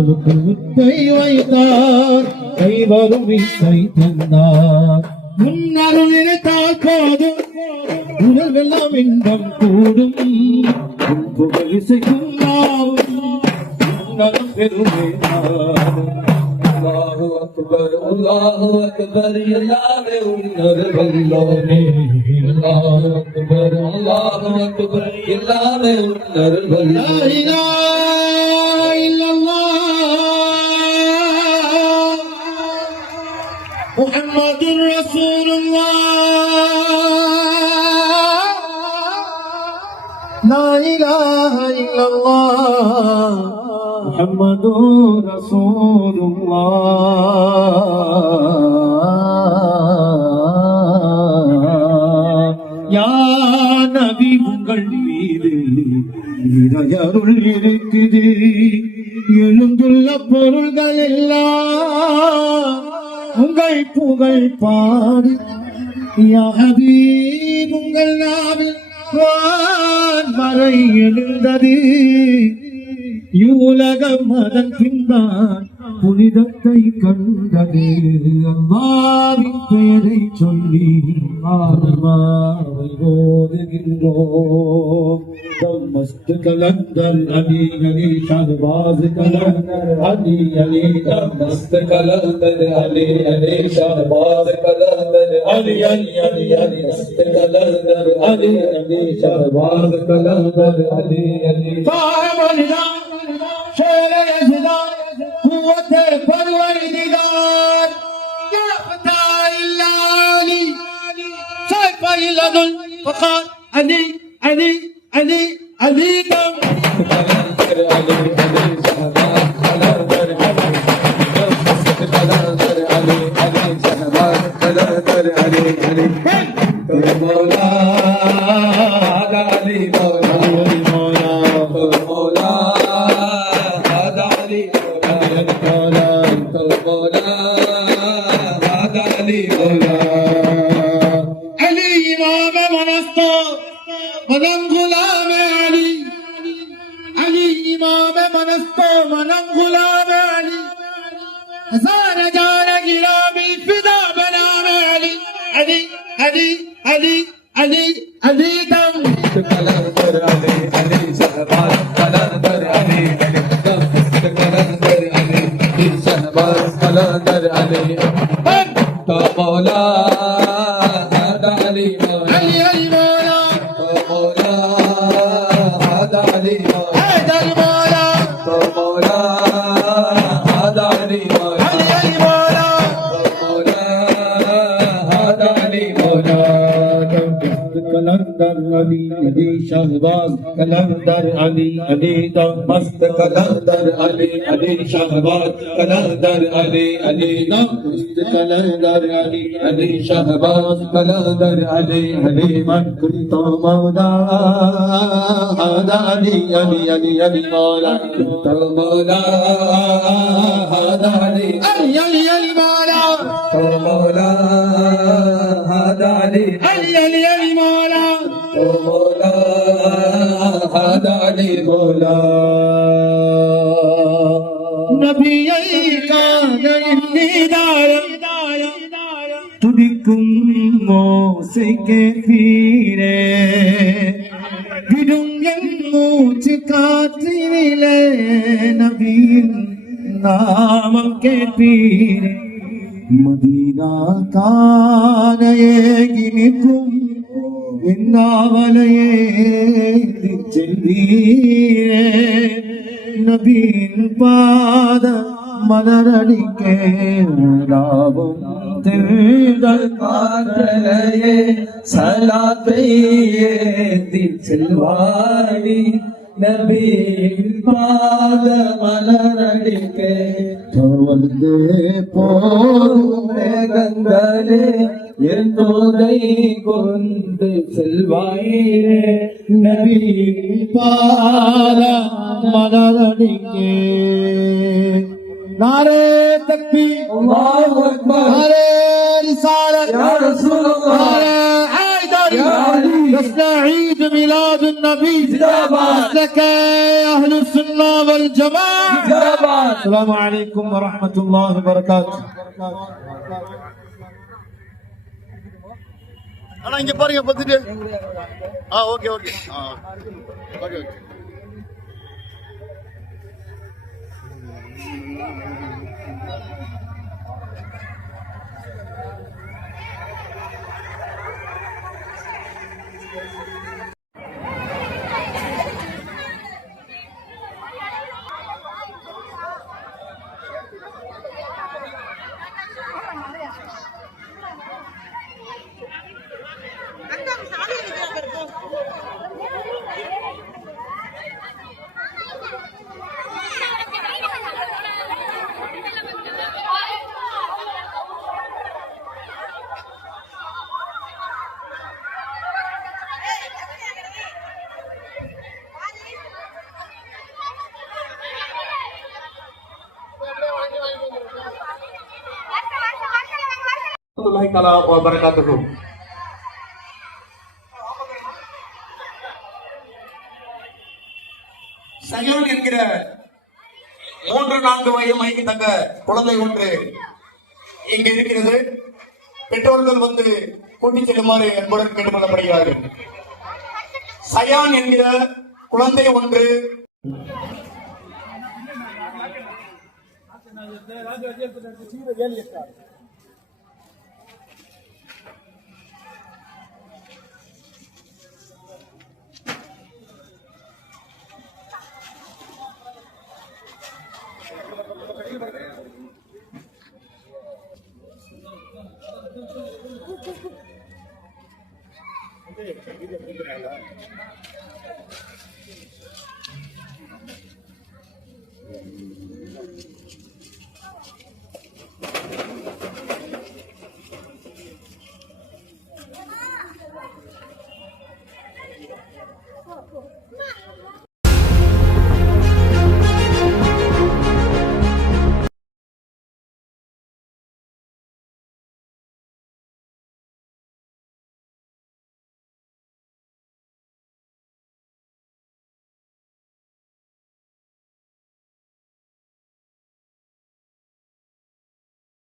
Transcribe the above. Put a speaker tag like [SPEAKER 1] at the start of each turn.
[SPEAKER 1] கடவுளுக்கு வித்தை வைத்தார். கைவரும் வித்தை தந்தார். முன்னரும் நினைத்தால் போதும். உணர்வெல்லாம் இன்பம் கூடும். உன் இசைக்கும் நாவும். பெருமை
[SPEAKER 2] அல்லாஹு அக்பர் அல்லாஹு அக்பர் எல்லாமே உன்னரு வல்லோனே. அல்லாஹு அக்பர் அல்லாஹு அக்பர் எல்லாமே வல்லோனே
[SPEAKER 1] لا إله إلا الله محمد رسول الله யா நபி உங்கள் மீது நிறையருள் இருக்குது எழுந்துள்ள பொருள்கள் எல்லாம் உங்கள் புகழ் பாடு யா ஹபீப் உங்கள் நாவில் வான் வரை எழுந்தது இவ்வுலக மதன் பின்தான் புனிதத்தை கண்டது. அம்மாவின் பெயரை சொல்லி ஆத்மாவை ஓதுகின்றோம். தம்மஸ்து கலந்தர் அலி அலி ஷாஹ்பாஸ் கலந்தர் அலி அலி
[SPEAKER 2] தம்மஸ்து கலந்தர் அலி அலி ஷாஹ்பாஸ் கலந்தர் அலி அலி அலி அலி
[SPEAKER 1] மஸ்து கலந்தர் அலி அலி ஷாஹ்பாஸ் கலந்தர் அலி அலி சாஹிப் அலி سيف إلى ذل فقال علي علي علي علي Hazara jana gira bi fida ali ali. Ali ali ali ali dam
[SPEAKER 2] kalan ali ali sahbar kalan ali ali dam. Kalan ali ali sahbar kalan ali ta आदा अली मौला
[SPEAKER 1] علي علي مولا
[SPEAKER 2] तो मौला आदा अली मौला
[SPEAKER 1] कलंदर अली अली शहबाज कलंदर अली अली दम मस्त
[SPEAKER 2] कलंदर अली अली शहबाज कलंदर अली अली
[SPEAKER 1] मस्त कलंदर अली
[SPEAKER 2] अली शहबाज कलंदर अली अली
[SPEAKER 1] من كنت مولا هذا علي علي علي علي مولا
[SPEAKER 2] كنت مولا هذا علي
[SPEAKER 1] علي علي علي مولا
[SPEAKER 2] تو مولا هذا علي
[SPEAKER 1] علي علي علي مولا
[SPEAKER 2] تو مولا هذا علي مولا
[SPEAKER 1] நபியை காண எண்ணிதாயம் துடிக்கும் மோசை கேட்பீரே விடும் என் மூச்சு காற்றினிலே நபியின் நாமம் கேட்பீரே மதீனா தானையேகி நிற்கும் என்னாவலையே செல்வீரே நபியின் பாத மலரடிக்கே லாபம் தேடல்
[SPEAKER 2] காற்றலையே சலாத்தை செல்வாடி நபியின் பாத மலரடிக்கே
[SPEAKER 1] வந்து போதும்
[SPEAKER 2] மேகங்களே என் தோதை கொண்டு செல்வாயிரே நபியின்
[SPEAKER 1] பாத மலரடிக்கே நாரே தக்பி
[SPEAKER 2] அல்லாஹு அக்பர்.
[SPEAKER 1] நாரே ரிசாலத்.
[SPEAKER 2] யா ரசூலல்லாஹ்?
[SPEAKER 3] علي
[SPEAKER 1] مثل عيد ميلاد النبي
[SPEAKER 3] زندباد.
[SPEAKER 1] مثلك أهل السنة والجماعة
[SPEAKER 3] زندباد.
[SPEAKER 1] السلام عليكم ورحمة الله وبركاته
[SPEAKER 4] அண்ணா இங்க பாருங்க பத்துட்டு ஆ ஓகே ஓகே ஆ okay okay
[SPEAKER 3] warahmatullahi taala wabarakatuh. என்கிற மூன்று நான்கு வயது மைக்கு தக்க குழந்தை ஒன்று இங்க இருக்கிறது பெற்றோர்கள் வந்து கூட்டிச் செல்லுமாறு என்புடன் கேட்டுக்கொள்ளப்படுகிறார்கள் சயான் என்கிற குழந்தை ஒன்று ராஜா Thank 了